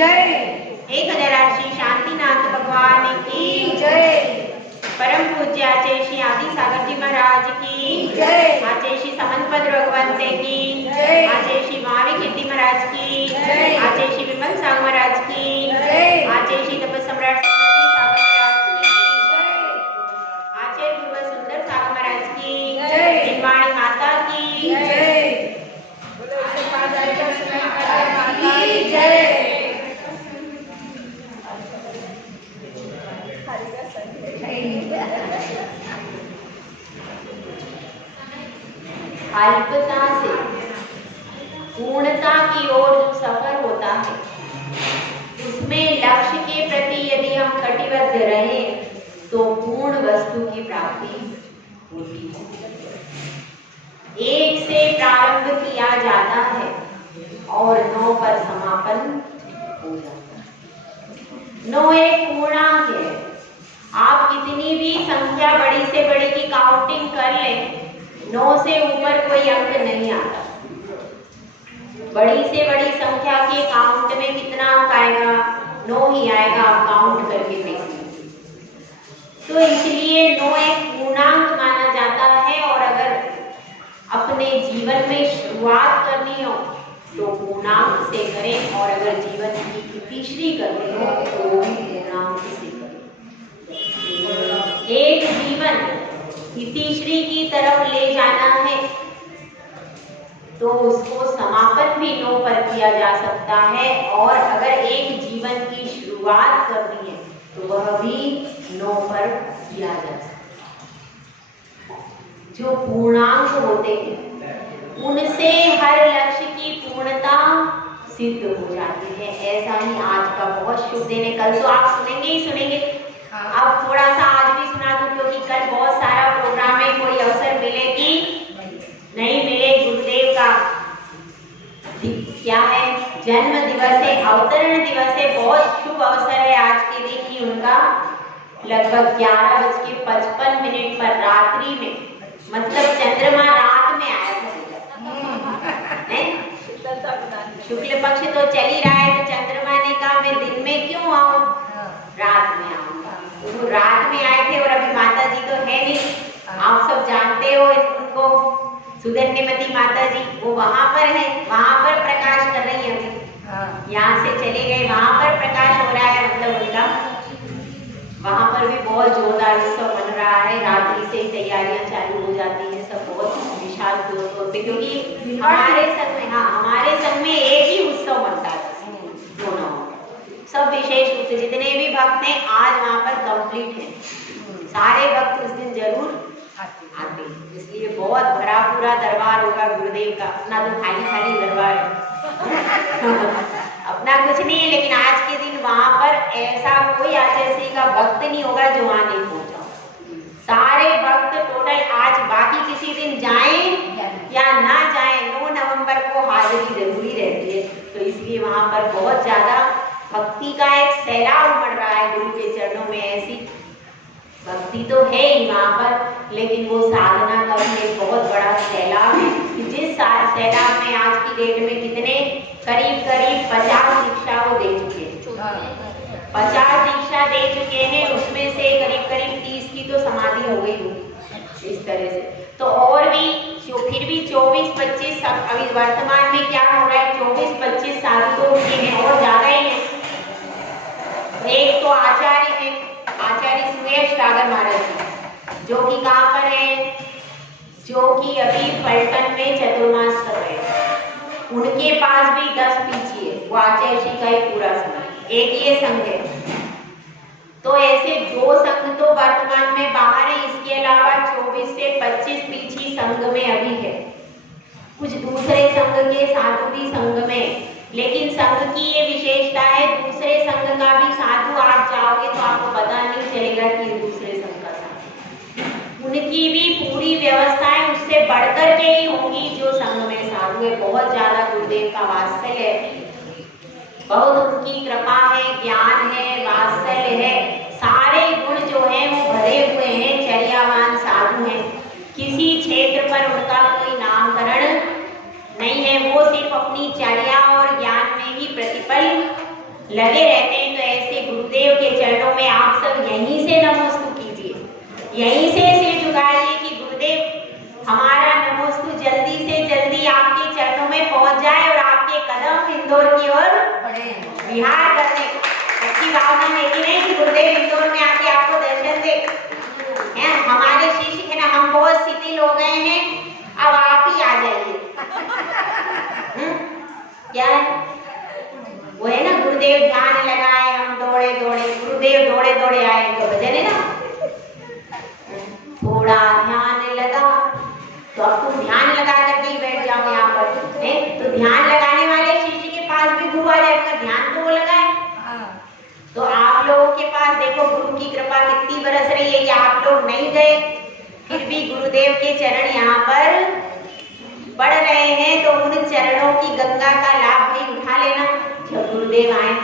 जय। 1008 श्री शांतिनाथ भगवान की जय। परम पूज्य आचार्य श्री आदि सागर जी महाराज की जय। आचार्य श्री समंतपद भगवंते की जय। आचार्य श्री महावीर कीर्ति महाराज की जय। आचार्य श्री विमल साग महाराज की जय। आचार्य श्री तप सम्राट आचार्य गुरु सुंदर साग महाराज की जय। निर्वाणी माता की जय। बोलो माता की जय। अल्पता से पूर्णता की ओर जो सफर होता है उसमें लक्ष्य के प्रति यदि हम कटिबद्ध रहे तो पूर्ण वस्तु की प्राप्ति होती है। एक से प्रारंभ किया जाता है और 9 पर समापन हो जाता है। 9 एक पूर्णांक है। आप कितनी भी संख्या बड़ी से बड़ी की काउंटिंग कर लें, 9 से ऊपर कोई अंक नहीं आता। बड़ी से बड़ी संख्या के काउंट में कितना अंक आएगा? 9 ही आएगा। आप काउंट करके देखिए। तो इसलिए 9 एक पूर्णांक माना जाता है और अगर अपने जीवन में शुरुआत करनी हो तो पूर्णांक से करें और अगर जीवन की तीसरी करनी हो तो पूर्णांक से करें। एक जीवन तीसरी की तरफ ले जाना है तो उसको समापन भी 9 पर किया जा सकता है और अगर एक जीवन की शुरुआत करनी है तो वह भी 9 पर किया जा सकता है। जो पूर्णांक होते हैं उनसे हर लक्ष्य की पूर्णता सिद्ध हो जाती है। ऐसा ही आज का बहुत शुभ दिन है। कल तो आप सुनेंगे ही सुनेंगे। अब थोड़ा सा आज भी सुना दूं क्योंकि कल बहुत सारा प्रोग्राम में कोई अवसर मिले कि नहीं मिले। गुरुदेव का क्या है? जन्म दिवस है, अवतरण दिवस है। बहुत शुभ अवसर है आज के दिन ही उनका। लगभग 11:55 पर रात्रि में, मतलब चंद्रमा रात में आया था। शुक्ल पक्ष तो चल ही रहा है तो चंद्रमा ने कहा मैं दिन में क्यों आऊं, रात में आऊंगा। तो रात में आए थे और अभी माता जी तो है नहीं, आप सब जानते हो उनको, सुधन्यमती माता जी। वो वहां पर है, वहां पर प्रकाश कर रही है। अभी यहाँ से चले गए, वहां पर प्रकाश हो रहा है। मतलब उनका वहां पर भी बहुत जोरदार उत्सव बन रहा है। रात्रि से तैयारियां चालू हो जाती है। सब बहुत विशाल होते क्योंकि हमारे संघ में, हाँ हमारे संघ में एक ही उत्सव बनता है दोनों। सब विशेष रूप से जितने भी भक्त हैं आज वहाँ पर कंप्लीट है। सारे भक्त उस दिन जरूर आते हैं। इसलिए बहुत भरा पूरा दरबार होगा गुरुदेव का। अपना तो खाली खाली दरबार है अपना कुछ नहीं है। लेकिन आज के दिन वहाँ पर ऐसा कोई आचार्य का भक्त नहीं होगा जो वहाँ नहीं पहुँचा। सारे भक्त टोटल आज, बाकी किसी दिन जाएं या ना जाएं, 9 नवंबर को हाजिरी जरूरी रहती है। तो इसलिए वहाँ पर बहुत ज्यादा भक्ति का एक सैलाब उमड़ रहा है गुरु के चरणों में। ऐसी भक्ति तो है ही वहाँ पर, लेकिन वो साधना का भी एक बहुत बड़ा सैलाब है। जिस सैलाब में आज की डेट में कितने करीब 50 दीक्षा वो दे चुके हैं। 50 दीक्षा दे चुके हैं। उसमें से करीब 30 की तो समाधि हो गई होगी इस तरह से। तो और भी जो फिर भी 24-25 अभी वर्तमान में क्या हो रहा है, 24-25 साल तो उनके हैं और ज्यादा ही है। एक तो आचार्य है, आचार्य सुयश सागर महाराज जी, जो कि कहाँ पर है, जो कि अभी पलटन में चतुर्मास कर रहे हैं। उनके पास भी 10 पीछे है। वो आचार्य श्री का ही पूरा संघ, एक ये संघ है। तो ऐसे 2 संघ तो वर्तमान में बाहर है। इसके अलावा 24 से 25 पीछी संघ में अभी है। कुछ दूसरे संघ के साधु भी संघ में, लेकिन संघ की ये विशेषता है, दूसरे संघ का भी साधु आप जाओगे तो आपको पता नहीं चलेगा कि दूसरे संघ का साधु। उनकी भी पूरी व्यवस्थाएं उससे बढ़कर के ही होंगी जो संघ में साधु है। बहुत ज्यादा गुरुदेव का वात्सल्य है, बहुत उनकी कृपा है, ज्ञान है, वात्सल्य है। सारे गुण जो है वो भरे हुए हैं। चर्यावान साधु हैं। किसी क्षेत्र पर उनका कोई नामकरण नहीं है। वो सिर्फ अपनी चर्या और ज्ञान में ही प्रतिपल लगे रहते हैं, तो ऐसे गुरुदेव के चरणों में आप सब यहीं से नमोस्तु कीजिए, यहीं से सिर झुकाइए कि गुरुदेव हमारा नमोस्तु जल्दी से जल्दी आपके चरणों में पहुंच जाए और आपके कदम इंदौर की ओर बढ़े, विहार करने अच्छी भावना में कि नहीं कि गुरुदेव इंदौर में आके आपको दर्शन दे। हैं हमारे शिष्य है ना, हम बहुत शिथिल हो गए हैं, अब आप ही आ जाइए। क्या है वो है ना, गुरुदेव ध्यान लगाए हम दौड़े दौड़े, गुरुदेव दौड़े दौड़े आए, तो भजन है ना, थोड़ा ध्यान लगा, तो अब तुम ध्यान लगा करके ही बैठ जाओ यहाँ पर, नहीं तो ध्यान लगाने वाले शिष्य के पास भी गुरु आ जाएगा, ध्यान तो वो लगाए। तो आप लोगों के पास देखो गुरु की कृपा कितनी बरस रही है कि आप लोग नहीं गए, फिर भी गुरुदेव के चरण यहाँ पर बढ़ रहे हैं, तो उन चरणों की गंगा का लाभ भी उठा लेना जब गुरुदेव आए।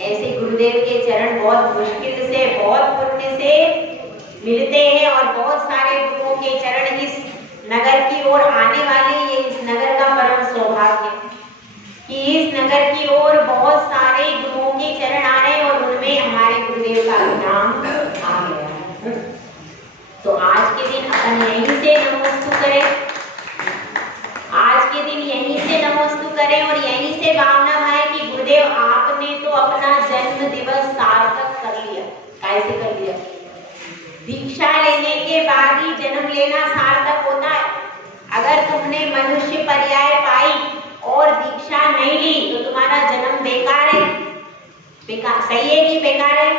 ऐसे गुरुदेव के चरण बहुत मुश्किल से, बहुत पुण्य से मिलते हैं, और बहुत सारे गुरुओं के चरण इस नगर की ओर आने वाले, ये इस नगर का परम सौभाग्य कि इस नगर की ओर बहुत सारे गुरुओं के चरण आ रहे हैं और उनमें हमारे गुरुदेव का नाम आ गया। तो आज के दिन अपन यहीं से नमोस्तु करें, आज के दिन यहीं से नमोस्तु करें और यहीं से भावना भाए कि गुरुदेव आपने तो अपना जन्म दिवस सार्थक कर लिया। कैसे कर लिया? दीक्षा लेने के बाद ही जन्म लेना सार्थक होता है। अगर तुमने मनुष्य पर्याय पाई और दीक्षा नहीं ली तो तुम्हारा जन्म बेकार है। बेकार सही है कि बेकार है?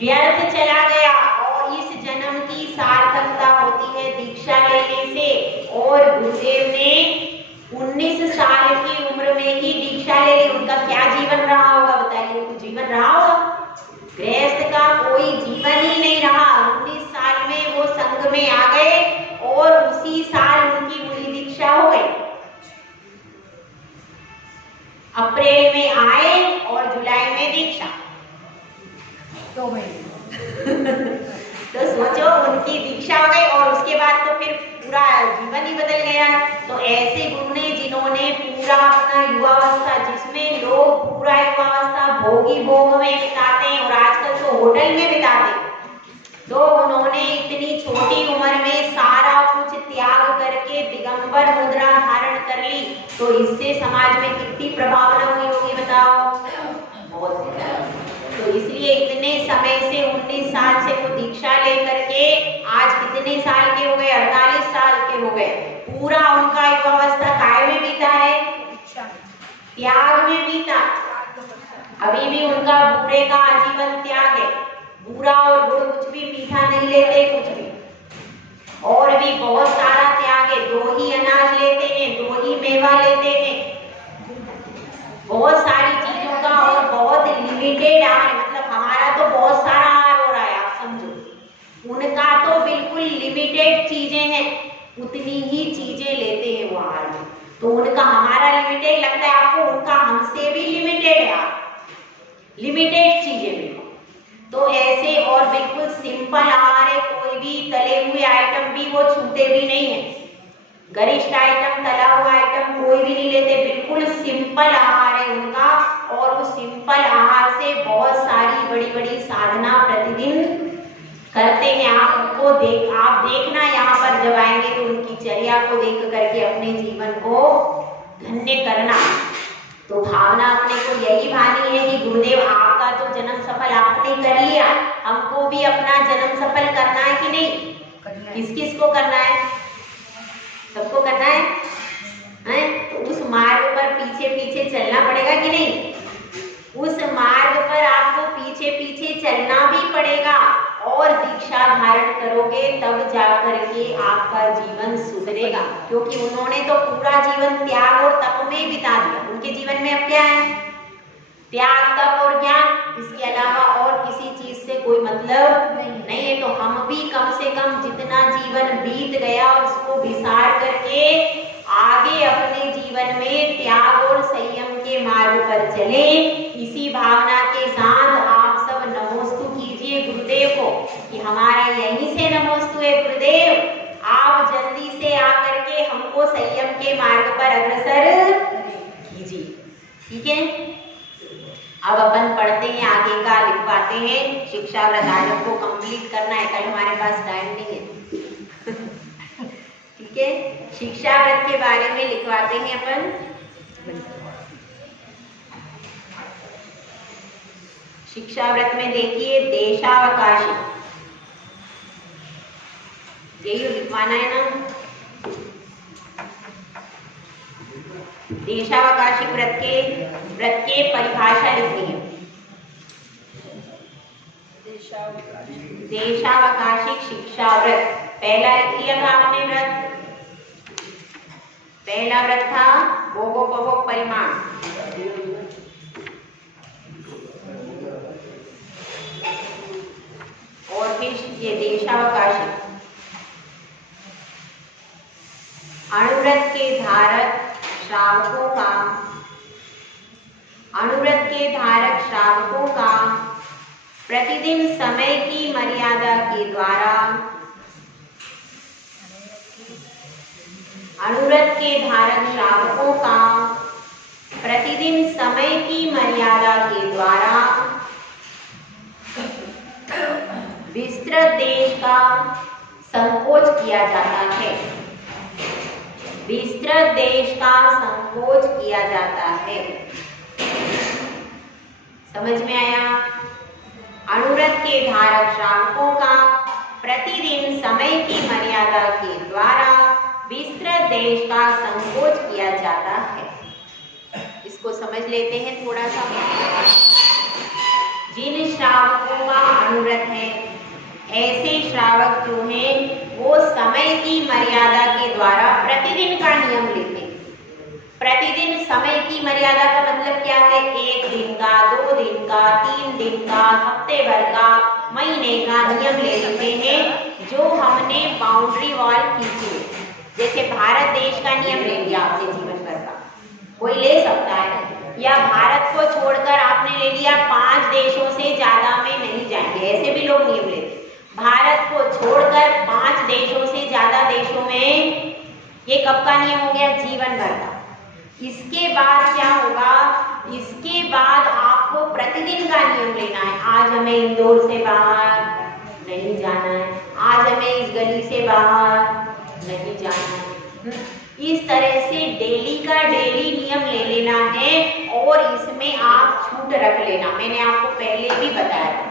व्यर्थ चला गया। और इस जन्म की सार्थकता होती है दीक्षा लेने से। और गुरुदेव ने 19 साल की उम्र में ही दीक्षा ले ली। उनका क्या जीवन रहा होगा बताइए? उनका जीवन रहा होगा? गृहस्थ का कोई जीवन ही नहीं रहा। 19 साल में वो संघ में आ गए और उसी साल उनकी मूली दीक्षा हो गई। अप्रैल में आए और जुलाई में दीक्षा, 2 महीने। तो सोचो उनकी दीक्षा हो गई और उसके बाद तो फिर पूरा जीवन ही बदल गया। तो ऐसे गुरु ने जिन्होंने पूरा अपना युवावस्था, जिसमें लोग पूरा युवावस्था भोगी भोग में बिताते हैं और आजकल तो होटल में बिताते हैं, तो उन्होंने इतनी छोटी उम्र में सारा कुछ त्याग करके दिगंबर मुद्रा धारण कर ली। तो इससे समाज में कितनी प्रभावना हुई होगी बताओ? बहुत। तो इसलिए इतने समय से 19 साल से वो दीक्षा लेकर के आज कितने साल के हो गए? 48 साल के हो गए। पूरा उनका युवावस्था काय में बीता है? त्याग में बीता। अभी भी उनका बूढ़े का आजीवन त्याग है। बूढ़ा और गुड़ कुछ भी मीठा नहीं लेते, कुछ भी। और भी बहुत सारा त्याग है। 2 ही अनाज लेते हैं, 2 ही मेवा लेते हैं, बहुत सारी चीजों का और बहुत लिमिटेड आहार। मतलब हमारा तो बहुत सारा आहार हो रहा है, आप समझो। उनका तो बिल्कुल लिमिटेड चीजें हैं, उतनी ही चीजें लेते हैं वो आहार में। तो उनका हमारा लिमिटेड लगता है आपको, उनका हमसे भी लिमिटेड है। लिमिटेड चीजें बिल्कुल। तो ऐसे और बिल्कुल सिंपल आहार है। कोई भी तले हुए आइटम भी वो छूते भी नहीं है। गरिष्ठ आइटम, तला हुआ आइटम कोई भी नहीं लेते। बिल्कुल सिंपल आहार है उनका। और उस सिंपल आहार से बहुत सारी बड़ी बड़ी साधना प्रतिदिन करते हैं। आप देखना यहाँ पर जब आएंगे तो उनकी चर्या को देख करके अपने जीवन को धन्य करना। तो भावना अपने को यही भानी है कि गुरुदेव आपका तो जन्म सफल आपने कर लिया, हमको भी अपना जन्म सफल करना है कि नहीं? किस किस को करना है? सबको करना है, हैं? तो उस मार्ग पर पीछे पीछे चलना पड़ेगा कि नहीं? उस मार्ग पर आपको पीछे पीछे चलना भी पड़ेगा। और दीक्षा धारण करोगे तब जाकर के आपका जीवन सुधरेगा। क्योंकि उन्होंने तो पूरा जीवन त्याग और तप में बिता दिया। उनके जीवन में अब क्या है? त्याग, तप और ज्ञान। इसके अलावा और किसी चीज से कोई मतलब नहीं है। तो हम भी कम से कम जितना जीवन बीत गया उसको विसार करके आगे अपने जीवन में त्याग और संयम के मार्ग पर चले। इसी भावना के साथ आप सब नमोस्तु कीजिए गुरुदेव को कि हमारा यहीं से नमोस्तु है गुरुदेव, आप जल्दी से आकर के हमको संयम के मार्ग पर अग्रसर कीजिए। ठीक है? अब अपन पढ़ते हैं, आगे का लिखवाते हैं। शिक्षा व्रत आज हमको कंप्लीट करना है, कल हमारे पास टाइम नहीं है। ठीक है, शिक्षा व्रत के बारे में लिखवाते हैं अपन। शिक्षा व्रत में देखिए देशावकाशी, यही लिखवाना है ना। देशावकाशी व्रत के परिभाषा लिखनी है। देशावकाशी शिक्षा व्रत पहला लिख लिया था आपने व्रत। पहला व्रत था भोगोपभोग परिमाण। और फिर ये देशावकाशी अणुव्रत के धारक श्रावकों का, अणुव्रत के धारक श्रावकों का प्रतिदिन समय की मर्यादा के द्वारा, अणुव्रत के धारक श्रावकों का प्रतिदिन समय की मर्यादा के द्वारा विस्तृत देश का संकोच किया जाता है। विस्तृत देश का संकोच किया जाता है। समझ में आया? अणुव्रत के धारक श्रावकों का प्रतिदिन समय की मर्यादा के द्वारा विस्तृत देश का संकोच किया जाता है। इसको समझ लेते हैं थोड़ा सा। जिन श्रावकों का अणुव्रत है, ऐसे श्रावक जो हैं वो समय की मर्यादा के द्वारा प्रतिदिन का नियम लेते हैं। प्रतिदिन समय की मर्यादा का मतलब क्या है? 1 दिन का, 2 दिन का, 3 दिन का, हफ्ते भर का, महीने का नियम ले लेते हैं जो हमने बाउंड्री वॉल खींची। जैसे भारत देश का नियम ले लिया आपने जीवन भर का, कोई ले सकता है। या भारत को छोड़कर आपने ले लिया 5 देशों से ज्यादा में नहीं जाएंगे, ऐसे भी लोग नियम लेते हैं। भारत को छोड़कर 5 देशों से ज्यादा देशों में, ये कब का नियम हो गया? जीवन भर का। इसके बाद क्या होगा? इसके बाद आपको प्रतिदिन का नियम लेना है। आज हमें इंदौर से बाहर नहीं जाना है, आज हमें इस गली से बाहर नहीं जाना है। इस तरह से डेली का डेली नियम ले लेना है और इसमें आप छूट रख लेना। मैंने आपको पहले भी बताया था,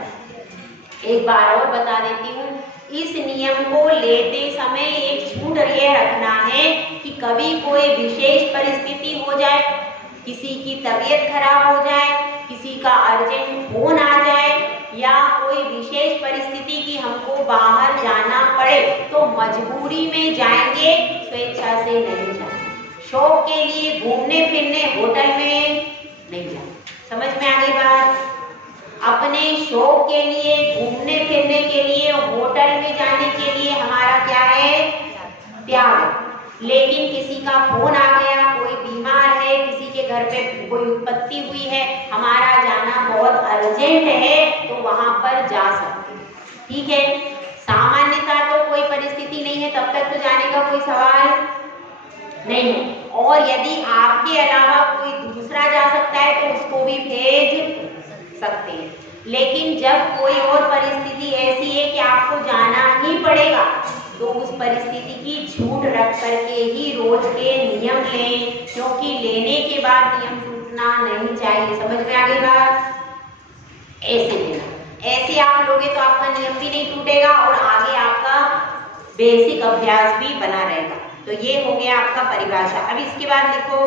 एक बार और बता देती हूँ। इस नियम को लेते समय एक छूट ये रखना है कि कभी कोई विशेष परिस्थिति हो जाए, किसी की तबीयत खराब हो जाए, किसी का अर्जेंट फोन आ जाए, या कोई विशेष परिस्थिति की हमको बाहर जाना पड़े तो मजबूरी में जाएंगे, स्वेच्छा से नहीं जाएंगे। शौक के लिए घूमने फिरने होटल में नहीं जाएंगे। समझ में आ गई बात? अपने शौक के लिए, घूमने फिरने के लिए, होटल में जाने के लिए हमारा क्या है? त्याग। लेकिन किसी का फोन आ गया, कोई बीमार है, किसी के घर पे कोई उत्पत्ति हुई है, हमारा जाना बहुत अर्जेंट है, तो वहां पर जा सकते हैं। ठीक है, सामान्यता तो कोई परिस्थिति नहीं है तब तक तो जाने का कोई सवाल नहीं है। और यदि आपके अलावा कोई दूसरा जा सकता है तो उसको भी भेज सकते हैं। लेकिन जब कोई और परिस्थिति ऐसी है कि आपको जाना ही पड़ेगा, तो उस परिस्थिति की छूट रख करके ही रोज के नियम लें, क्योंकि लेने के बाद नियम टूटना नहीं चाहिए। समझ में आ गई बात? ऐसे लेना, ऐसे आप लोगे तो आपका नियम भी नहीं टूटेगा और आगे आपका बेसिक अभ्यास भी बना रहेगा। तो ये हो गया आपका परिभाषा। अब इसके बाद लिखो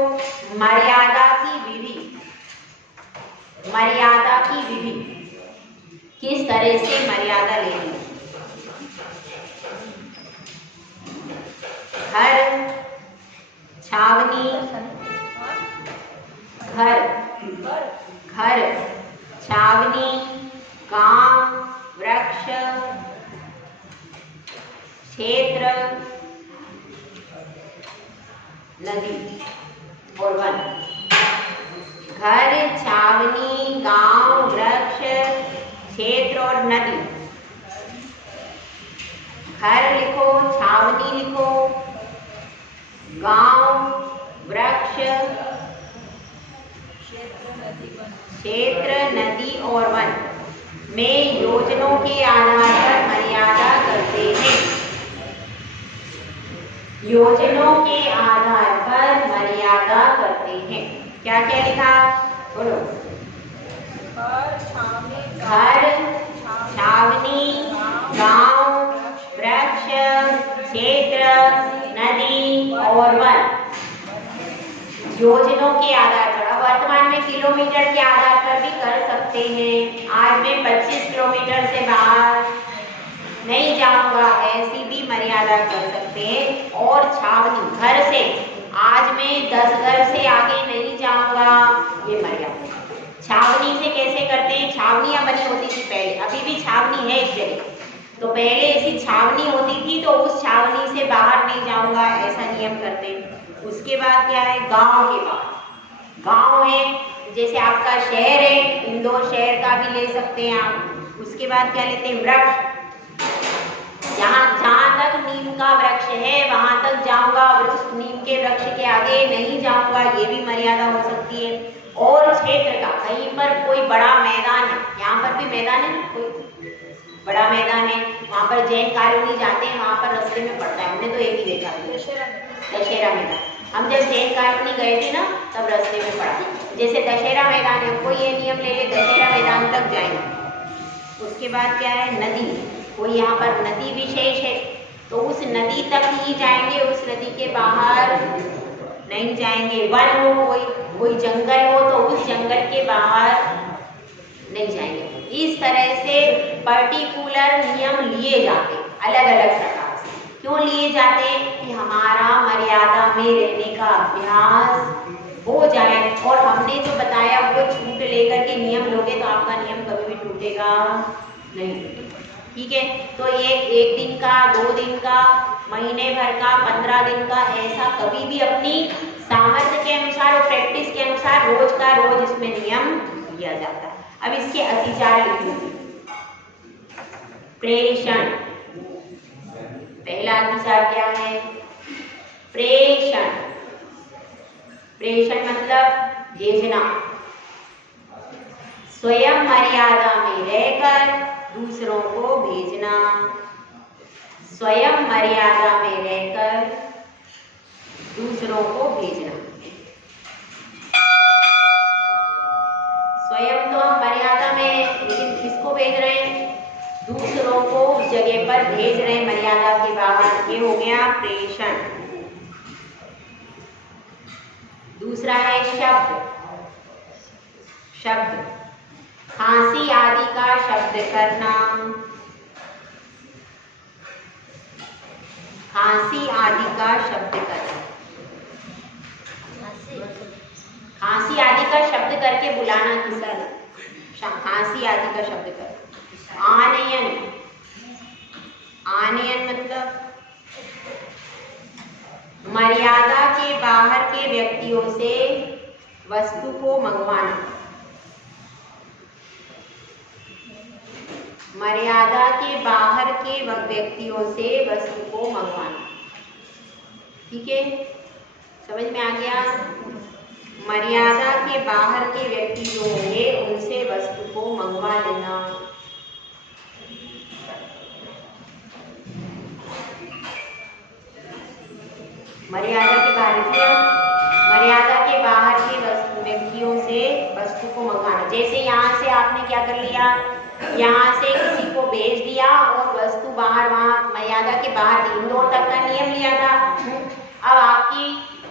मर्यादा की विधि। मर्यादा की विधि, किस तरह से मर्यादा लेनी है। घर, छावनी, घर, छावनी, गांव, वृक्ष, क्षेत्र, नदी और वन। घर, छावनी, गांव, वृक्ष, क्षेत्र और नदी। घर लिखो, छावनी लिखो, गांव, वृक्ष, क्षेत्र, नदी और वन में योजनों के आधार पर मर्यादा करते हैं। योजनों के आधार पर मर्यादा करते हैं। क्या क्या लिखा? बोलो। घर, छावनी, घर, छावनी, गांव, वृक्ष, क्षेत्र, नदी और वन योजनों के आधार पर। अब वर्तमान में किलोमीटर के आधार पर भी कर सकते हैं। आज मैं 25 किलोमीटर से बाहर नहीं जाऊंगा, ऐसी भी मर्यादा कर सकते हैं। और छावनी, घर से आज मैं 10 घर से आगे नहीं जाऊंगा, ये मर्यादा। छावनी से कैसे करते हैं? छावनियां बनी होती थी पहले, अभी भी छावनी है एक जगह, तो पहले ऐसी छावनी होती थी तो उस छावनी से बाहर नहीं जाऊंगा, ऐसा नियम करते हैं। उसके बाद क्या है? गांव के बाद। गांव है जैसे आपका शहर है, इंदौर शहर का भी ले सकते हैं आप। उसके बाद क्या लेते हैं? वृक्ष, जहाँ तक नीम का वृक्ष है वहां तक जाऊंगा, उस नीम के वृक्ष के आगे नहीं जाऊंगा, ये भी मर्यादा हो सकती है। और क्षेत्र का, कहीं पर कोई बड़ा मैदान है, यहाँ पर भी मैदान है ना, कोई बड़ा मैदान है, वहाँ पर जैन कॉलोनी जाते हैं, वहाँ पर रास्ते में पड़ता है, हमने तो एक ही देखा दशहरा मैदान। हम जब जैन कॉलोनी गए थे ना तब रास्ते में पड़ा। जैसे दशहरा मैदान है, कोई ये नियम ले ले दशहरा मैदान तक जाएंगे। उसके बाद क्या है? नदी, कोई यहाँ पर नदी विशेष है तो उस नदी तक ही जाएंगे, उस नदी के बाहर नहीं जाएंगे। वन हो, कोई जंगल हो तो उस जंगल के बाहर नहीं जाएंगे। इस तरह से पर्टिकुलर नियम लिए जाते, अलग अलग प्रकार से। क्यों लिए जाते? कि हमारा मर्यादा में रहने का अभ्यास हो जाए। और हमने जो बताया वो छूट लेकर के नियम लोगे तो आपका नियम कभी भी टूटेगा नहीं। ठीक है, तो ये 1 दिन का, 2 दिन का, महीने भर का, 15 दिन का, ऐसा कभी भी अपनी सामर्थ्य के अनुसार और प्रैक्टिस के अनुसार रोज का रोज इसमें नियम लिया जाता है। अब इसके अतिचार लिख लीजिए। प्रेषण, पहला अतिचार क्या है? प्रेषण। प्रेषण मतलब भेजना। स्वयं मर्यादा में रहकर दूसरों को भेजना। स्वयं मर्यादा में रहकर दूसरों को भेजना। स्वयं तो हम मर्यादा में, लेकिन किसको भेज रहे हैं? दूसरों को उस जगह पर भेज रहे हैं मर्यादा के बाहर। ये हो गया प्रेषण। दूसरा है शब्द। शब्द, खांसी आदि का शब्द करना। खांसी आदि का शब्द करना। खांसी आदि का शब्द करके बुलाना किसी ने, खांसी आदि का शब्द कर। आनयन, आनयन मतलब मर्यादा के बाहर के व्यक्तियों से वस्तु को मंगवाना। मर्यादा के बाहर के व्यक्तियों से वस्तु को मंगवाना। ठीक है, समझ में आ गया? मर्यादा के बाहर के व्यक्ति जो होंगे उनसे वस्तु को मंगवा लेना। मर्यादा के बाहर के, मर्यादा के बाहर के व्यक्तियों से वस्तु को मंगवाना। जैसे यहाँ से आपने क्या कर लिया, यहाँ से किसी को भेज दिया और वस्तु बाहर, वहाँ मर्यादा के बाहर इंदौर तक का नियम लिया था। अब आपकी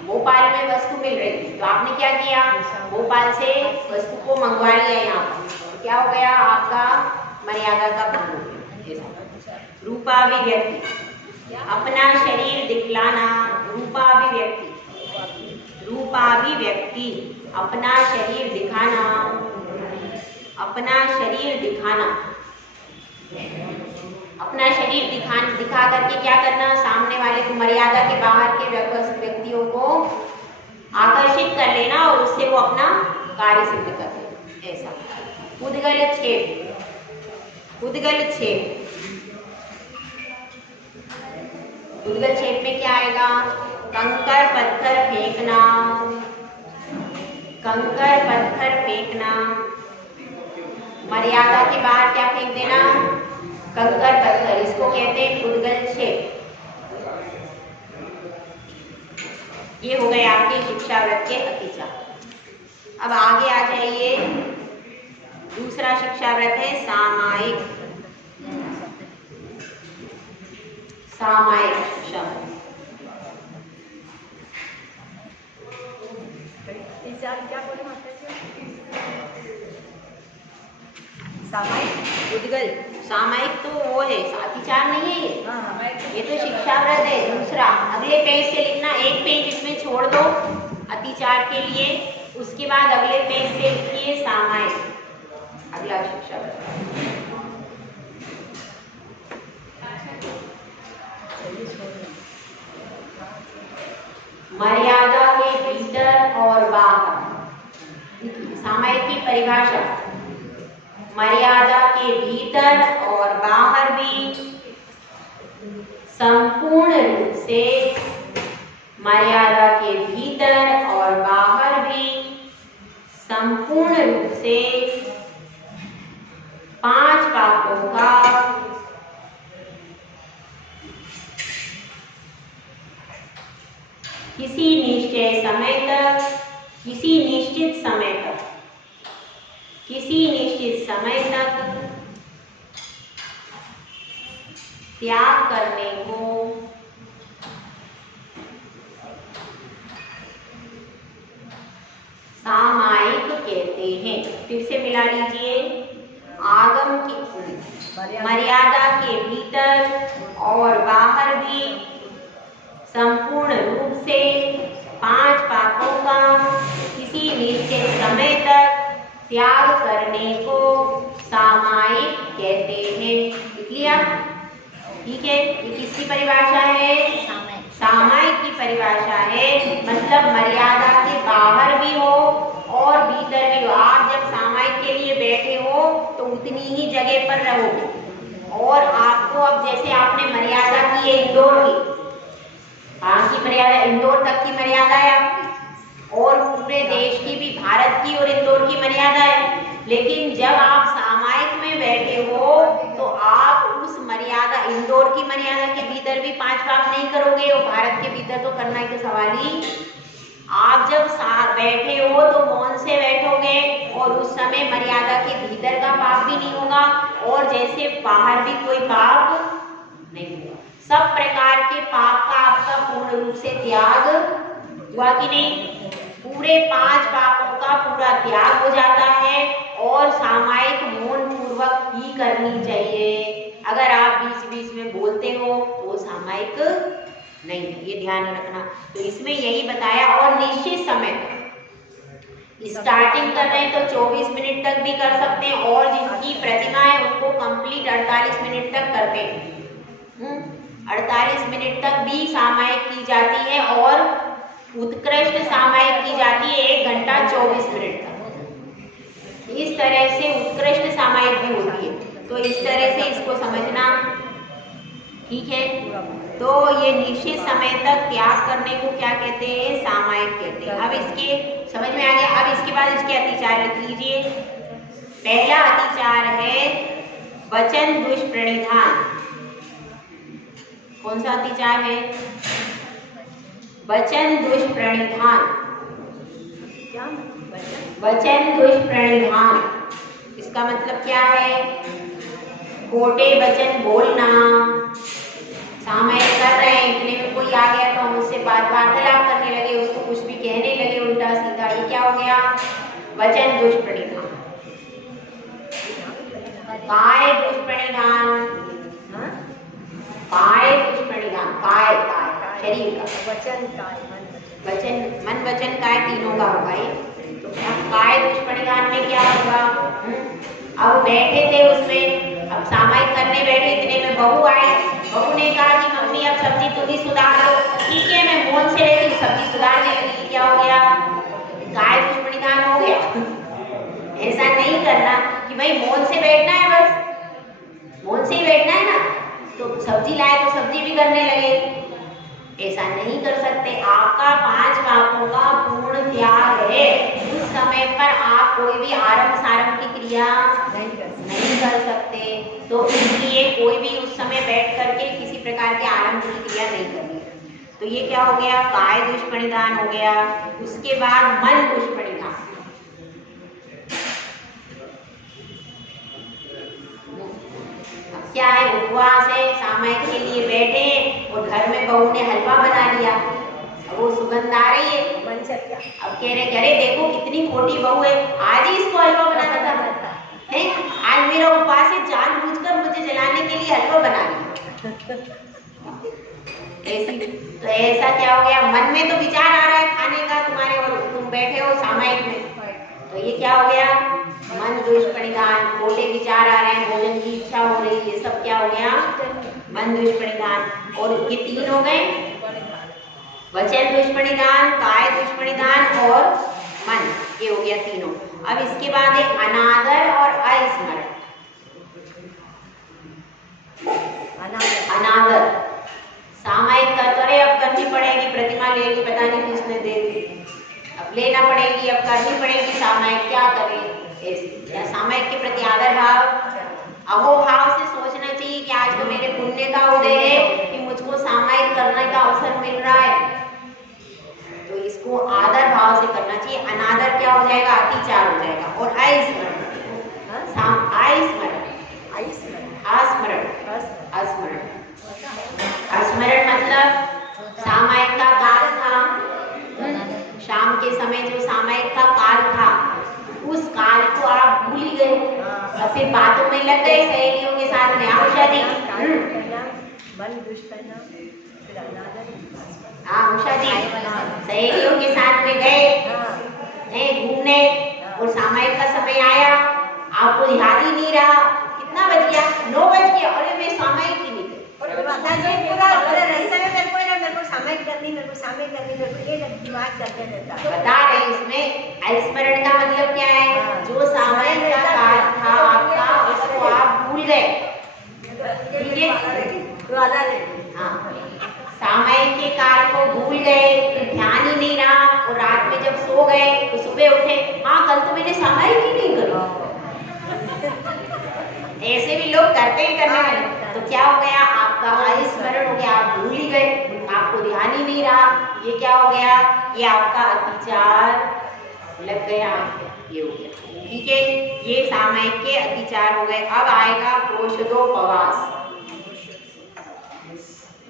भोपाल में वस्तु मिल रही थी तो आपने क्या किया, भोपाल से वस्तु को मंगवा लिया यहाँ पर। क्या हो गया? आपका मर्यादा का भंग हो गया। रूपाभिव्यक्ति, अपना शरीर दिखलाना। रूपाभिव्यक्ति, रूपाभिव्यक्ति अपना शरीर दिखाना। अपना शरीर दिखाना। अपना शरीर दिखा करके क्या करना, सामने वाले को, मर्यादा के बाहर के व्यक्तियों को आकर्षित कर लेना और उससे वो अपना कार्य सिद्ध कर लेना। ऐसा। उद्गल छेद। उद्गल छेद, उद्गल छेद में क्या आएगा? कंकर पत्थर फेंकना। कंकर पत्थर फेंकना। मर्यादा के बाहर क्या फेंक देना? कंकर पत्थर। इसको कहते हैं उद्गल क्षेप। ये हो गए आपके शिक्षाव्रत के अतिचार। अब आगे आ जाइए, दूसरा शिक्षाव्रत है सामायिक। सामायिक शिक्षाव्रत। क्या बोले सामायिक उद्गल? सामायिक तो वो है, अतिचार नहीं है ये। हाँ, ये तो शिक्षाव्रत है दूसरा। अगले पेज से लिखना, एक पेज इसमें छोड़ दो अतिचार के लिए, उसके बाद अगले पेज से लिखिए सामायिक, अगला शिक्षाव्रत। मर्यादा के भीतर और बाहर। सामायिक की परिभाषा, मर्यादा के भीतर और बाहर भी संपूर्ण रूप से, मर्यादा के भीतर और बाहर भी संपूर्ण रूप से 5 पापों का किसी निश्चित समय तक, किसी निश्चित समय तक, किसी निश्चित समय तक त्याग करने को सामायिक कहते हैं। फिर से मिला लीजिए, आगम की मर्यादा के भीतर और बाहर भी संपूर्ण रूप से 5 पापों का किसी निश्चित समय तक त्याग करने को सामायिक कहते हैं। लिख लिया? ठीक है। ये किसकी परिभाषा है? सामायिक की परिभाषा है, मतलब मर्यादा के बाहर भी हो और भीतर भी हो। आप जब सामायिक के लिए बैठे हो तो उतनी ही जगह पर रहोगे, और आपको अब जैसे आपने मर्यादा की है इंदौर की, कहाँ की मर्यादा? इंदौर तक की मर्यादा है आपकी, और पूरे देश की भी, भारत की और इंदौर की मर्यादा है। लेकिन जब आप सामायिक में बैठे हो तो आप उस मर्यादा, इंदौर की मर्यादा के भीतर भी 5 पाप नहीं करोगे, और भारत के भीतर तो करना के सवाल ही। आप जब बैठे हो तो मौन से बैठोगे, और उस समय मर्यादा के भीतर का पाप भी नहीं होगा, और जैसे बाहर भी कोई पाप नहीं होगा। सब प्रकार के पाप का आपका पूर्ण रूप से त्याग हुआ कि नहीं? पूरे 5 पापों का पूरा त्याग हो जाता है, और सामायिक मौन पूर्वक ही करनी चाहिए। अगर आप बीच-बीच में बोलते हो तो सामायिक नहीं है, ये ध्यान रखना। तो इसमें यही बताया। और निश्चित समय स्टार्टिंग कर रहे हैं तो 24 मिनट तक भी कर सकते हैं, और जिनकी प्रतिमा है उनको कंप्लीट 48 मिनट तक करते हैं। 48 मिनट तक भी सामायिक की जाती है, और उत्कृष्ट सामायिक की जाती है 1 घंटा 24 मिनट तक। इस तरह से उत्कृष्ट सामायिक भी होती है। तो इस तरह से इसको समझना, ठीक है। तो ये निश्चित समय तक त्याग करने को क्या कहते हैं? सामायिक कहते हैं। अब इसके समझ में आ गया। अब इसके बाद इसके अतिचार लिख लीजिए। पहला अतिचार है वचन दुष्प्रणिधान। कौन सा अतिचार है? वचन दुष्प्रणिधान। वचन दुष्प्रणिधान, इसका मतलब क्या है? खोटे वचन बोलना। सामायिक कर रहे हैं, इतने में कोई आ गया तो हम उससे वार्तालाप करने लगे, उसको कुछ भी कहने लगे उल्टा सीधा, ये क्या हो गया? वचन दुष्प्रणिधान। काय दुष्प्रणिधान, काय दुष्प्रणिधान, काय काय शरीर का, वचन मन वचन काय तीनों का होगा ये। तो अब काय दुष्प्रणिधान में क्या होगा? अब बैठे थे उसमें, अब सामायिक करने बैठे, इतने में बहू आई। बहू ने कहा कि मम्मी अब सब्जी तुम ही सुधार दो। ठीक है, मैं मौन से रहती हूँ, सब्जी सुधारने लगी। क्या हो गया? काय दुष्प्रणिधान हो गया। ऐसा नहीं करना कि भाई मौन से बैठना है, बस मौन से ही बैठना है ना, तो सब्जी लाए तो सब्जी भी करने लगे। ऐसा नहीं कर सकते। आपका 5 वाकों का पूर्ण त्याग है, उस समय पर आप कोई भी आरंभ सारंभ की क्रिया नहीं कर सकते। तो इसलिए कोई भी उस समय बैठ करके किसी प्रकार के आरंभ की क्रिया नहीं करनी है। तो ये क्या हो गया, काय दुष्परिधान हो गया। उसके बाद मन दुष्परिधान। क्या है, उपवास है, सामयिक के लिए बैठे और घर में बहू ने हलवा बना लिया, अब वो सुगंध आ रही है, मन से क्या अब कह रहे अरे देखो कितनी खोटी बहू है, आज ही इसको हलवा बनाना था है, आज मेरा उपवास है, जानबूझकर मुझे जलाने के लिए हलवा बना लिया। ऐसी तो ऐसा क्या हो गया, मन में तो विचार आ रहा है खाने का तुम्हारे और तुम बैठे हो सामयिक में, तो ये क्या हो गया, मन दुष्परिधान, खोटे विचार आ रहे हैं, भोजन की इच्छा हो रही, ये सब क्या हो गया, मन दुष्परिधान। और ये 3 हो गए, वचन दुष्परिधान, काय दुष्परिधान और मन, ये हो गया तीनों। अब इसके बाद है अनादर और अस्मरण। अनादर सामयिक कर्तव्य अब करनी पड़ेगी, प्रतिमा ले ली, पता नहीं किसने दे दी, अब लेना पड़ेगी, अब करनी पड़ेगी सामयिक, क्या करें, या सामयिक के प्रति आदर भाव, अहोभाव से सोचना चाहिए कि आज तो मेरे पुण्य का उदय है कि मुझको सामयिक करने का अवसर मिल रहा है, तो इसको आदर भाव से करना चाहिए। अनादर क्या हो जाएगा, अतिचार हो जाएगा। और अस्मरण, अस्मरण मतलब सामयिक का काल था, शाम के समय जो सामयिक का काल था, उस काल को आप भूल ही गए और फिर बातों में लग गए सहेलियों के साथ में, उषा जी, उषा जी सहेलियों के साथ में गए घूमने, और सामयिक का समय आया, आपको ध्यान ही नहीं रहा, कितना बज गया, 9 बज गया, अरे मैं सामयिक ही नहीं बता रहे। इसमें स्मरण का मतलब क्या है, जो सामयिक का काल था आपका, उसको आप भूल गए, ठीक है, हाँ, सामयिक के काल को भूल गए, ध्यान ही नहीं रहा, और रात में जब सो गए तो सुबह उठे, हाँ कल तो मैंने सामयिक ही नहीं करा। ऐसे भी लोग करते ही करने वाले, तो क्या हो गया, आपका अस्मरण हो गया, आप भूल ही गए, आपको ध्यान ही नहीं रहा, ये क्या हो गया, ये आपका अतिचार लग गया, ये हो गया, ठीक है, ये सामयिक के अतिचार हो गए। अब आएगा प्रोषदोपवास।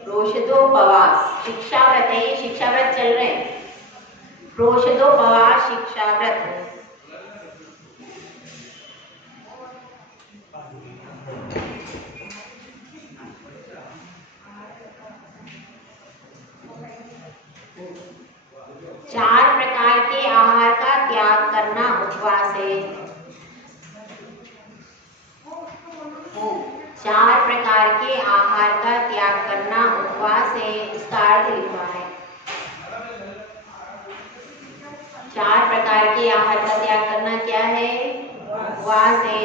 प्रोषदोपवास शिक्षा व्रत है, ये शिक्षा व्रत चल रहे हैं, प्रोषदोपवास शिक्षा व्रत। चार प्रकार के आहार का त्याग करना उपवास है। 4 प्रकार के आहार का त्याग करना उपवास है, इसका अर्थ लिखा है। 4 प्रकार के आहार का त्याग करना क्या है, उपवास है।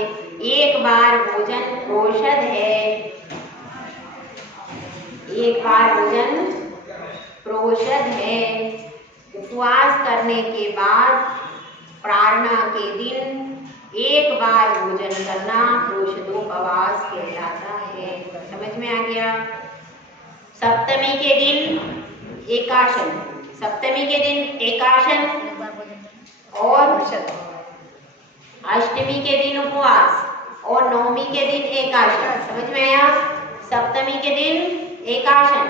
एक बार भोजन प्रोषद है, एक बार भोजन प्रोषद है। उपवास करने के बाद प्रारणा के दिन एक बार भोजन करना प्रोषदोपवास कहलाता है। समझ में आ गया। सप्तमी के दिन एकाशन, सप्तमी के दिन एकाशन और अष्टमी के दिन उपवास और नवमी के दिन एकाशन। समझ में आया। सप्तमी के दिन एकाशन,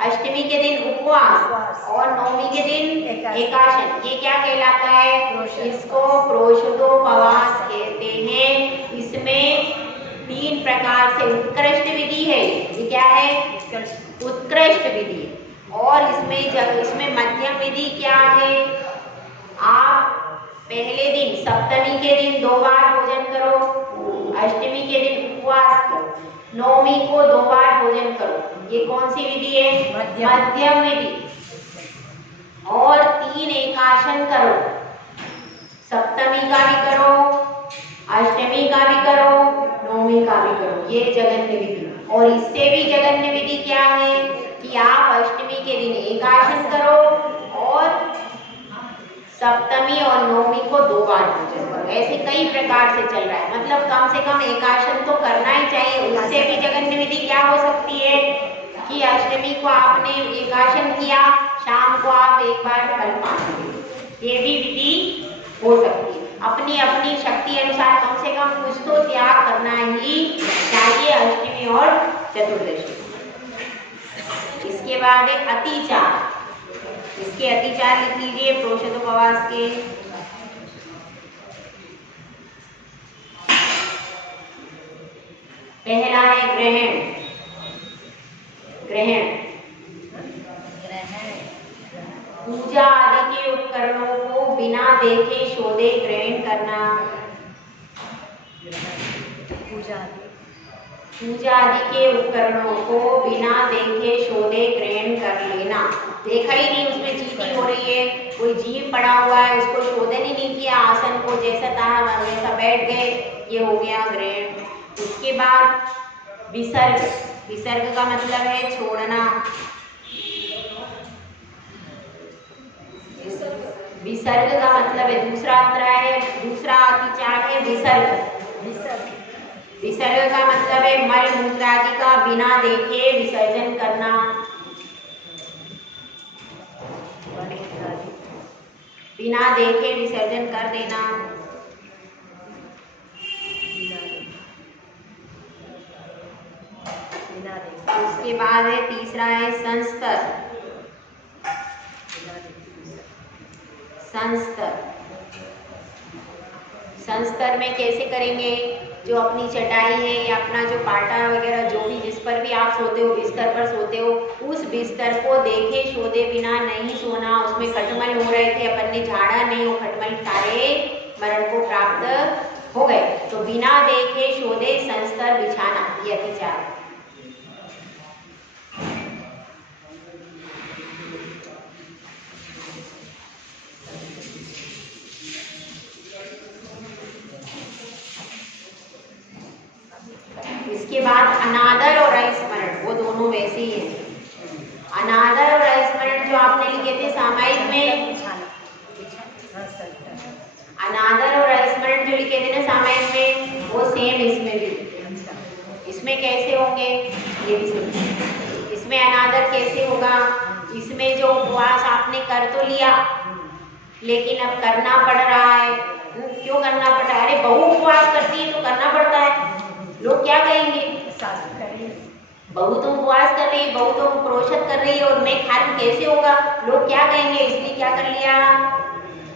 अष्टमी के दिन उपवास और नवमी के दिन एकाशन। ये क्या कहलाता है, इसको प्रोषदोपवास कहते हैं। इसमें 3 प्रकार से उत्कृष्ट विधि है। ये क्या है, उत्कृष्ट विधि। और इसमें मध्यम विधि क्या है, आप पहले दिन सप्तमी के दिन 2 बार भोजन करो, अष्टमी के दिन उपवास करो, नवमी को 2 बार भोजन करो। ये कौन सी विधि है, मध्यम विधि। और 3 एकाशन करो, सप्तमी का भी करो, अष्टमी का भी करो, नवमी का भी करो। ये जगन्य विधि। और इससे भी जघन्य विधि क्या है कि आप अष्टमी के दिन एक आसन करो और सप्तमी और नवमी को 2 बार पूजन करो। ऐसे कई प्रकार से चल रहा है, मतलब कम से कम एक आसन तो करना ही चाहिए। उससे भी जघन्य विधि क्या हो सकती है कि अष्टमी को आपने एक आसन किया, शाम को आप एक बार फल पान, ये भी विधि हो सकती है। अपनी अपनी शक्ति अनुसार कम से कम कुछ तो त्याग करना ही चाहिए अष्टमी और चतुर्दशी। इसके बाद है अतिचार। इसके अतिचार लिख लीजिए प्रोषदोपवास के। पहला है ग्रहण। ग्रहण पूजा आदि के उपकरणों को बिना देखे शोधे ग्रहण करना। पूजा आदि के उपकरणों को बिना देखे शोधे ग्रहण कर लेना। देखा ही नहीं, उसमें चीटी हो रही है, कोई जीव पड़ा हुआ है, उसको शोधन ही नहीं किया, आसन को जैसा था वैसा बैठ गए, ये हो गया ग्रहण। उसके बाद विसर्ग। विसर्ग का मतलब है छोड़ना। विसर्ग का मतलब है दूसरा अतिचार है विसर्ग। विसर्ग का मतलब है मल मूत्र आदि का बिना देखे विसर्जन करना। बिना देखे विसर्जन कर देना। उसके बाद है तीसरा है संस्तर। संस्तर में कैसे करेंगे? जो अपनी चटाई है या अपना जो पाटा वगैरह जो भी जिस पर भी आप सोते हो, बिस्तर पर सोते हो, उस बिस्तर को देखे शोधे बिना नहीं सोना। उसमें खटमल हो रहे थे, अपन ने झाड़ा नहीं, वो खटमल सारे मरण को प्राप्त हो गए, तो बिना देखे शोधे संस्तर बिछाना, ये अतिचार। इसके बाद अनादर और अस्मरण, वो दोनों वैसे ही है। अनादर और अस्मरण जो आपने लिखे थे सामायिक में, अनादर और अस्मरण जो लिखे थे ना सामायिक में, वो सेम इसमें भी। इसमें कैसे होंगे ये भी सुनिए। इसमें अनादर कैसे होगा? इसमें जो उपवास आपने कर तो लिया, लेकिन अब करना पड़ रहा है। क्यों करना पड़ रहा है? अरे बहू उपवास करती है तो करना पड़ता है। लोग क्या कहेंगे? बहू तो उपवास कर रही है, बहू तो प्रोषद कर रही है और मैं खा लूं, कैसे होगा? लोग क्या कहेंगे? इसलिए क्या कर लिया?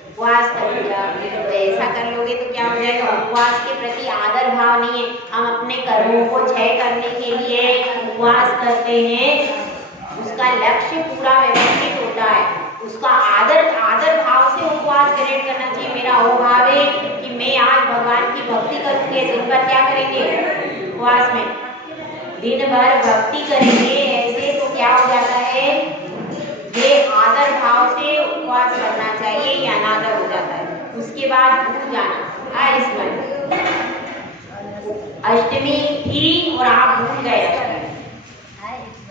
उपवास कर लिया। तो ऐसा कर लोगे तो क्या हो जाएगा? उपवास के प्रति आदर भाव नहीं है। हम अपने कर्मों को क्षय करने के लिए उपवास करते हैं, उसका लक्ष्य पूरा व्यवस्थित होता है, उसका आदर भाव से उपवास ग्रहण करना चाहिए। मेरा अभाव है कि मैं आज भगवान की भक्ति करूंगी, दिन भर क्या करेंगे? उपवास में दिन भर भक्ति करेंगे, ऐसे तो क्या हो जाता है? ये आदर भाव से उपवास करना चाहिए, ये अनादर हो जाता है। उसके बाद भूल जाना, अस्मरण। अष्टमी थी और आप भूल गए।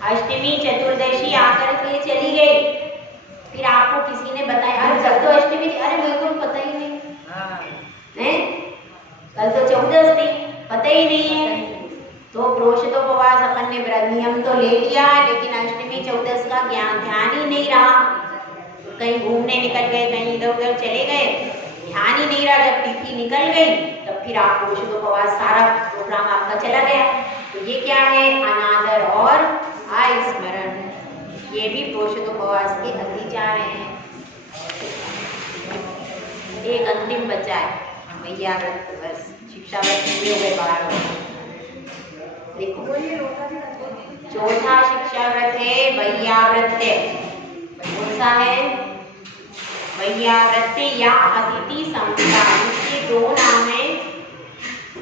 अष्टमी चतुर्दशी आकर के चली गई, फिर आपको किसी ने बताया, अरे कल तो अष्टमी थी, अरे मेरे को पता ही नहीं है, कल तो चौदस थी, पता ही नहीं है। तो प्रोषदोपवास अपन ने व्रत नियम तो ले लिया, लेकिन अष्टमी चौदस का ध्यान ही नहीं रहा। कहीं घूमने निकल गए, कहीं इधर उधर चले गए, ध्यान ही नहीं रहा। जब तिथि निकल गई तब फिर आप प्रोषदोपवास सारा प्रोग्राम आपका चला गया। तो ये क्या है? अनादर और अस्मरण, ये भी प्रोषदोपवास के अतिचार हैं। एक अंतिम बचा है मैया व्रत, बस शिक्षा व्रत पूरे हो गए 12। देखो चौथा शिक्षा व्रत है वैयावृत्य। कौन सा है? वैयावृत्य या अतिथि संविदा, इसके 2 नाम है।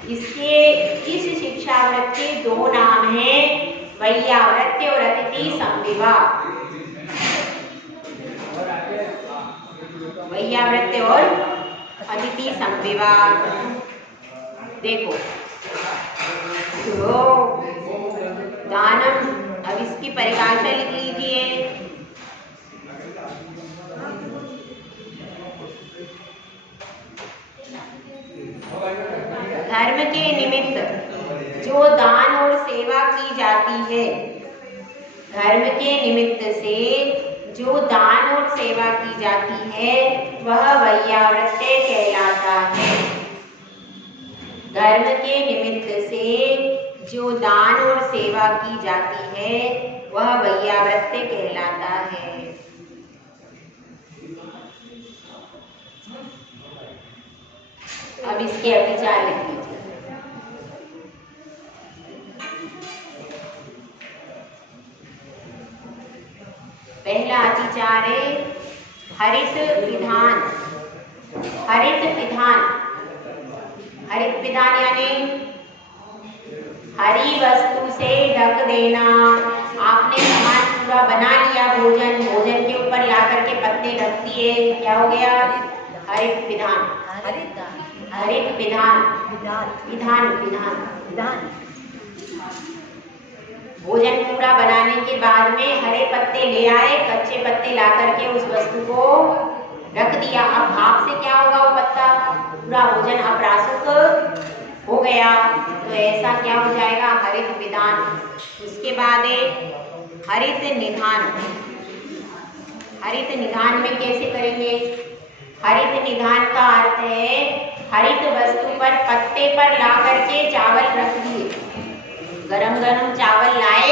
इस शिक्षा व्रत के 2 नाम है, वैयावृत्य और अतिथि संविवाह। वैयावृत्य और अतिथि संविवाह। देखो दानम, अब इसकी परिभाषा लिख लीजिए। धर्म के निमित्त जो दान और सेवा की जाती है, धर्म के निमित्त से जो दान और सेवा की जाती है वह वैयावृत्य कहलाता है। धर्म के निमित्त से जो दान और सेवा की जाती है वह वैयावृत्य कहलाता है। अब इसके अतिचार लिख लीजिए। पहला अतिचार है हरित विधान। हरित विधान, हरित विधान यानी हरी वस्तु से ढक देना। आपने सामान पूरा बना लिया, भोजन, भोजन के ऊपर ला करके पत्ते ढक दिए, क्या हो गया? हरित विधान। हरित विधान, विधान विधान विधान। भोजन पूरा बनाने के बाद में हरे पत्ते ले आए, कच्चे पत्ते ला करके उस वस्तु को रख दिया। अब भाप से क्या होगा? वो पत्ता पूरा भोजन अप्रासुक हो गया, तो ऐसा क्या हो जाएगा? हरित विधान। उसके बाद हरित निधान। हरित निधान में कैसे करेंगे? हरित निधान का अर्थ है हरित वस्तु पर पत्ते पर ला करके चावल रख दिए। गरम गरम चावल लाए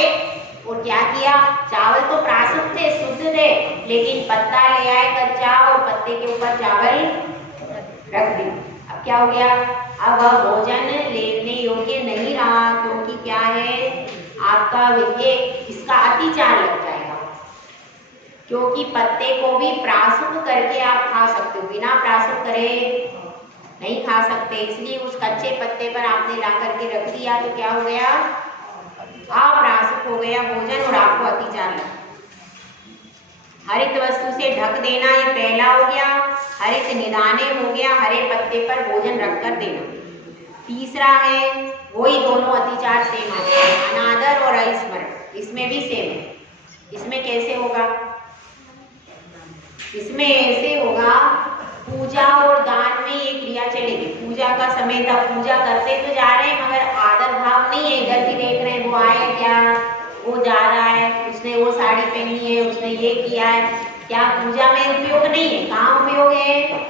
और क्या किया? चावल तो प्रासुक थे, शुद्ध थे, लेकिन पत्ता ले आए कच्चा और पत्ते के ऊपर चावल रख दिया। अब क्या हो गया? अब वह भोजन लेने योग्य नहीं रहा, क्योंकि क्या है? आपका ये इसका अतिचार लग जाएगा, क्योंकि पत्ते को भी प्रासुक करके आप खा सकते हो, बिना प्रासुक करे नहीं खा सकते। इसलिए उस कच्चे पत्ते पर आपने ला करके रख दिया, तो क्या हो गया? अप्रासुक हो गया भोजन और आपको अतिचार लगा। हरित वस्तु से ढक देना, ये पहला हो गया। हरित निधाने हो गया, हरे पत्ते पर भोजन रख कर देना। तीसरा है, वही दोनों अतिचार सेम है, अनादर और अस्मरण। इसमें भी सेम है। इसमें कैसे होगा? इसमें ऐसे होगा, पूजा और दान में ये क्रिया चलेगी। पूजा का समय था, पूजा करते तो जा रहे हैं मगर आदर भाव नहीं है। इधर भी देख रहे हैं, वो आया क्या, वो जा रहा है, उसने वो साड़ी पहनी है, उसने ये किया है, क्या पूजा में उपयोग नहीं है? कहाँ उपयोग है?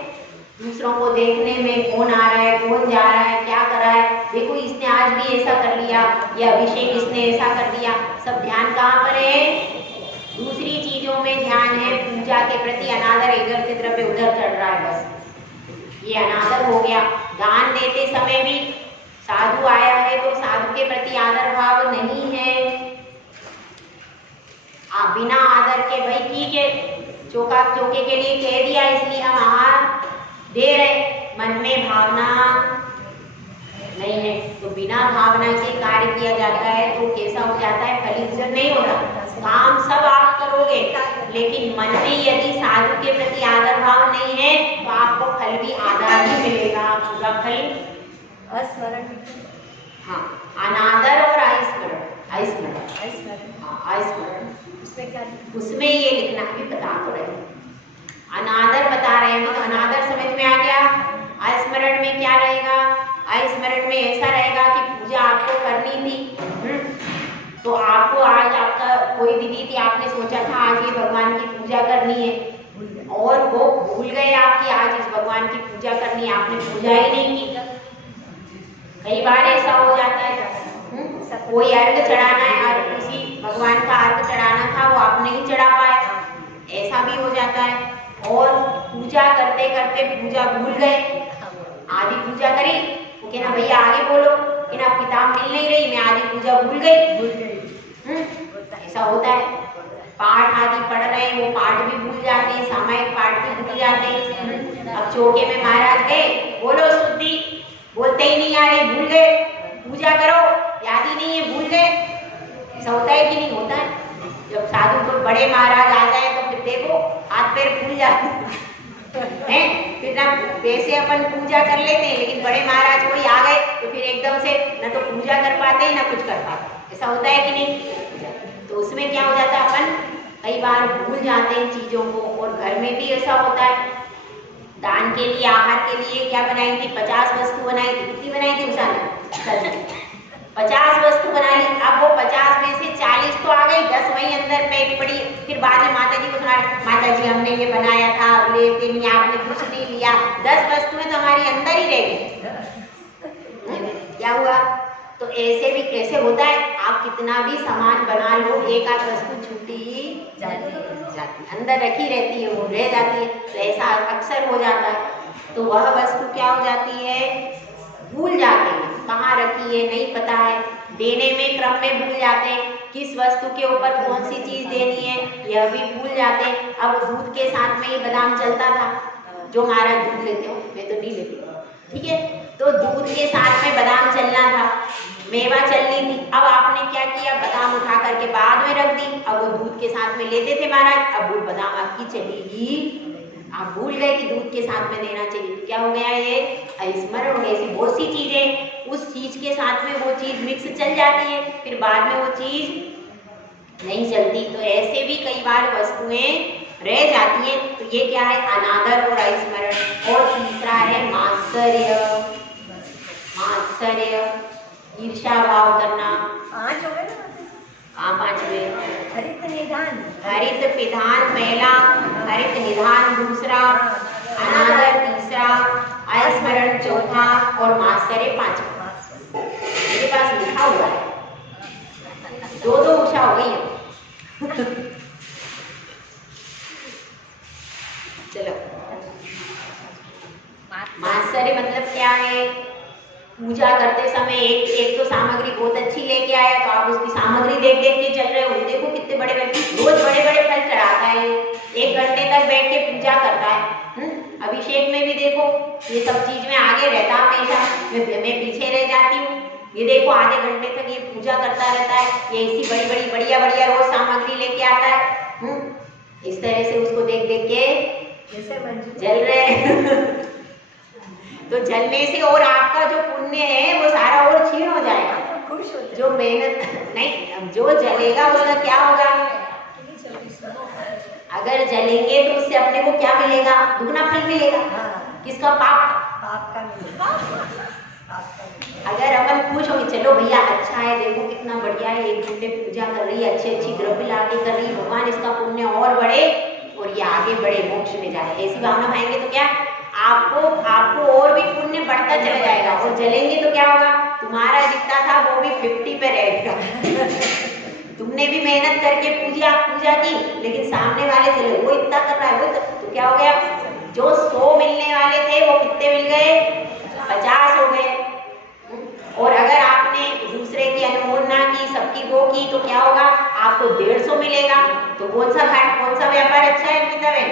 दूसरों को देखने में, कौन आ रहा है, कौन जा रहा है, क्या कर रहा है, देखो इसने आज भी ऐसा कर लिया, या अभिषेक इसने ऐसा कर दिया। सब ध्यान कहाँ पर है? दूसरी चीजों में ध्यान है। पूजा के प्रति अनादर, इधर से द्रव्य उधर चढ़ रहा है, बस ये अनादर हो गया। दान देते समय भी साधु आया है तो साधु के प्रति आदर भाव नहीं है। आप बिना आदर के, भाई ठीक है, चौका चौके के लिए कह दिया इसलिए हम आहार दे रहे, मन में भावना नहीं है, तो बिना भावना के कार्य किया जाता है तो कैसा हो जाता है? फलित नहीं होता। काम सब आप करोगे, लेकिन मन में यदि साधु के प्रति आदर भाव नहीं है तो आपको फल भी आधा ही मिलेगा, पूरा फल अस्मरण। हाँ, अनादर और अस्मरण। उसमें ये लिखना भी बता तो रहे, अनादर बता रहे हैं, तो अनादर समझ में आ गया। अस्मरण में क्या रहेगा? अस्मरण में ऐसा रहेगा कि पूजा आपको करनी थी, तो आपको आज आपका कोई विधि थी, आपने सोचा था आज ये भगवान की पूजा करनी है और वो भूल गए आप कि आज इस भगवान की पूजा करनी है, आपने पूजा ही नहीं की। कई बार ऐसा हो जाता है, कोई अर्घ चढ़ाना है और किसी भगवान का अर्घ चढ़ाना था, वो आप नहीं चढ़ा पाए, ऐसा भी हो जाता है। और पूजा करते करते पूजा भूल गए, आधी पूजा करी, वो कहना भैया आगे बोलो, कहना किताब मिल नहीं रही, मैं आधी पूजा भूल गई। ऐसा होता है। पाठ आदि पढ़ रहे हैं, वो पाठ भी भूल जाते हैं, सामायिक पाठ भी भूल जाते हैं। अब चौके में महाराज गए, बोलो शुद्धि, बोलते ही नहीं आ रही, भूल गए, पूजा करो, याद ही नहीं है, भूल गए। ऐसा होता है कि नहीं होता है? जब साधु को बड़े महाराज आ जाए तो फिर देखो हाथ पैर भूल जाते हैं, फिर ना वैसे अपन पूजा कर लेते हैं, लेकिन बड़े महाराज कोई आ गए तो फिर एकदम से न तो पूजा कर पाते हैं ना कुछ कर पाते। ऐसा होता है कि नहीं? तो उसमें क्या हो जाता है, अपन कई बार भूल जाते हैं चीजों को। और घर में भी ऐसा होता है, दान के लिए, आहार के लिए क्या बनाई थी, 50 वस्तु बनाई थी। कितनी बनाई थी उषा ने? 50 वस्तु बना ली। अब वो 50 में से 40 तो आ गई, 10 वहीं अंदर पैक पड़ी। फिर बाद में माता जी को सुना, माता जी हमने ये बनाया था, अब लेते नहीं, आपने कुछ नहीं लिया। 10 वस्तुएं तो हमारी अंदर ही रह गई। क्या हुआ? तो ऐसे भी कैसे होता है, आप कितना भी सामान बना लो, एक आध वस्तु छूटी जाती, अंदर रखी रहती है, वो रह जाती है। तो ऐसा अक्सर हो जाता है। तो वह वस्तु क्या हो जाती है, भूल जाते हैं, कहाँ रखी है नहीं पता है। देने में क्रम में भूल जाते हैं, किस वस्तु के ऊपर कौन सी चीज देनी है यह भी भूल जाते हैं। अब दूध के साथ में ही बादाम चलता था, जो महाराज दूध लेते हो, मैं तो नहीं लेती, ठीक है। तो दूध के साथ में बादाम चलना था, मेवा चलनी थी। अब आपने क्या किया, बादाम उठा करके बाद में रख दी। अब वो दूध के साथ में लेते थे महाराज, अब वो बादाम आपकी चलेगी, आप भूल गए कि दूध के साथ में देना चाहिए। तो क्या हो गया, ये स्मरण हो गया। ऐसी बहुत सी चीजें, उस चीज के साथ में वो चीज मिक्स चल जाती है, फिर बाद में वो चीज नहीं चलती। तो ऐसे भी कई बार वस्तुएं रह जाती है। तो ये क्या है, अनादर और स्मरण। और तीसरा है मात्सर्य। मात्सर्य, ईर्ष्या भाव करना। 5 हो गए ना? हाँ, 5 हुए। हरित निधान, हरित विधान पहला, हरित निधान दूसरा, अनादर तीसरा, अस्मरण चौथा और मात्सर्य पांचवा। मेरे पास लिखा हुआ है, 2-2 उषा हो गई है। चलो, मात्सर्य मतलब क्या है, पूजा करते समय एक तो सामग्री बहुत अच्छी लेके आया, तो आप उसकी सामग्री देख देख के चल रहे हो। देखो कितने बड़े बड़े, रोज बड़े बड़े फल चढ़ाता है, 1 घंटे तक बैठ के पूजा करता है। अभिषेक में भी देखो, ये सब चीज में आगे रहता हमेशा, मैं पीछे रह जाती हूँ। ये देखो आधे घंटे तक ये पूजा करता रहता है, ये ऐसी बड़ी बड़ी बढ़िया बढ़िया रोज सामग्री लेके आता है। इस तरह से उसको देख देख के जल रहे। तो जलने से और आपका जो पुण्य है वो सारा और क्षीण हो जाएगा। जो मेहनत नहीं, जो जलेगा उसका क्या होगा, अगर जलेंगे तो उससे अपने को क्या मिलेगा, दुगना फल मिलेगा। किसका? पाप का मिलेगा। अगर अपन खुश होंगे, चलो भैया अच्छा है, देखो कितना बढ़िया है, 1 घंटे पूजा कर रही है, अच्छी अच्छी द्रव्य लाके कर रही है, भगवान इसका पुण्य और बढ़े और ये आगे बढ़े, मोक्ष में जाए, ऐसी भावना पाएंगे तो क्या आपको और भी पुण्य बढ़ता चला जाएगा। और जलेंगे तो क्या होगा, तुम्हारा जितना था वो भी 50 पे रहेगा। तुमने भी मेहनत करके पूजा की, लेकिन सामने वाले चले वो इतना कर रहा है, तो क्या हो गया, जो 100 मिलने वाले थे वो कितने मिल गए, 50 हो गए। और अगर आपने दूसरे की अनुमोदना की, सबकी वो की, तो क्या होगा, आपको 150 मिलेगा। तो कौन सा व्यापार अच्छा है अंकिता बहन,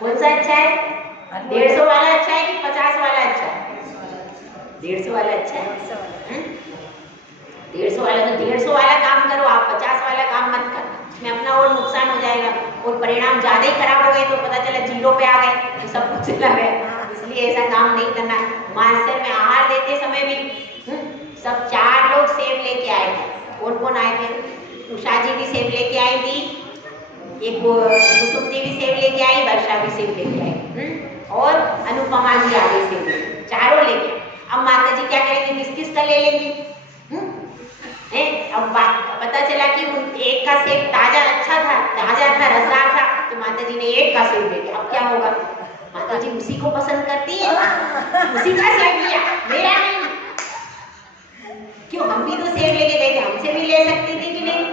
कौन सा अच्छा है, 150 वाला अच्छा है कि 50 वाला अच्छा है? 150 वाला अच्छा है। 150 वाला, तो 150 वाला काम करो आप, 50 वाला काम मत कर, इसमें अपना और नुकसान हो जाएगा और परिणाम ज्यादा ही खराब हो गए तो पता चला 0 पे आ गए तो सब कुछ चला गया। इसलिए ऐसा काम नहीं करना। मास्टर में आहार देते समय भी सब 4 लोग सेब लेके आए थे। कौन कौन आए थे? उषा जी भी सेब लेके आई थी, एक सुसुप्ति भी सेब लेके आई, वर्षा भी सेब लेके आई, और अनुपमा जी आ गई सेब, चारों लेके। अब माता जी क्या करेंगे, किस किस का ले लेंगे? अब पता चला कि एक का सेब ताजा था, रसदार था, तो माता जी ने एक का सेब ले लिया। अब क्या होगा, माता जी उसी को पसंद करती है, उसी का सेब लिया, मेरा नहीं। क्यों, हम भी तो सेब लेके गए थे, हमसे भी ले सकते थे कि नहीं?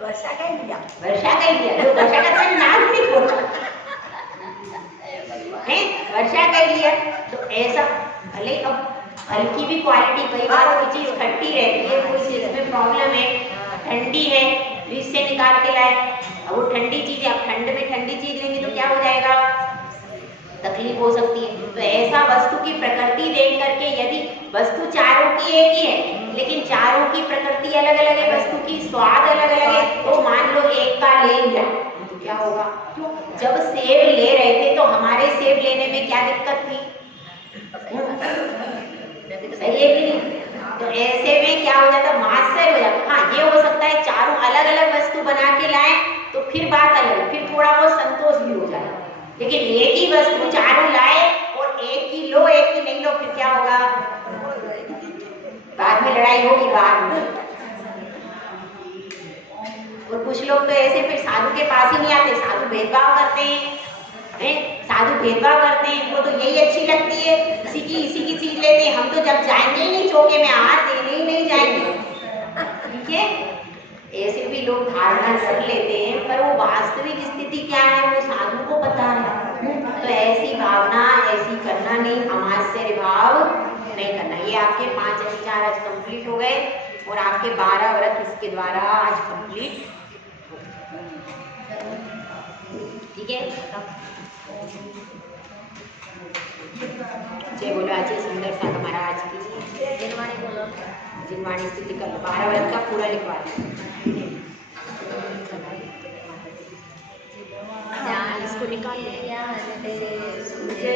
वर्षा का ही लिया, तो वर्षा का तो नाम नहीं खोला है, वर्षा का ही लिया। तो ऐसा भले अब फल की भी क्वालिटी, कई बार कोई चीज खट्टी रहती है, कोई चीज में प्रॉब्लम है, ठंडी है, फ्रिज से निकाल के लाए, अब वो ठंडी चीज है, अब ठंड में ठंडी चीज लेंगे तो क्या हो जाएगा, तकलीफ हो सकती है। तो ऐसा वस्तु की प्रकृति देख करके, यदि वस्तु चारों की एक ही है लेकिन चारों की प्रकृति अलग अलग है, वस्तु की स्वाद अलग अलग है, तो मान लो एक का ले लिया तो क्या होगा, जब सेब ले रहे थे तो हमारे सेब लेने में क्या दिक्कत थी, सही है कि नहीं? तो ऐसे में क्या हो जाता, मात्सर्य हो जाता। हाँ, ये हो सकता है चारों अलग अलग वस्तु बना के लाएं तो फिर बात अलग, फिर थोड़ा बहुत संतोष भी हो जाए। लेकिन एक ही वस्तु चारों लाए और एक की लो एक की नहीं लो, फिर क्या होगा, बाद में लड़ाई होगी बाद में। और कुछ लोग तो ऐसे फिर साधु के पास ही नहीं आते, साधु भेदभाव करते हैं, साधु भेदभाव करते हैं, इनको तो यही अच्छी लगती है, इसी की चीज लेते हैं, हम तो जब जाएंगे ही नहीं चौके में हाथ देने ही नहीं जाएंगे। ठीक है, ऐसे भी लोग धारणा कर लेते हैं, पर वो वास्तविक स्थिति क्या है वो साधु को पता है। तो ऐसी भावना ऐसी करना नहीं, अमात्सर्य भाव नहीं करना। ये आपके 5 अधिकार आज कंप्लीट हो गए और आपके 12 व्रत इसके द्वारा आज कंप्लीट। ठीक है, जय बोलो आज सुंदरता हमारा आज की जिनवाणी स्थिति कर 12 व्रत का पूरा लिखवा इसको निकाल मुझे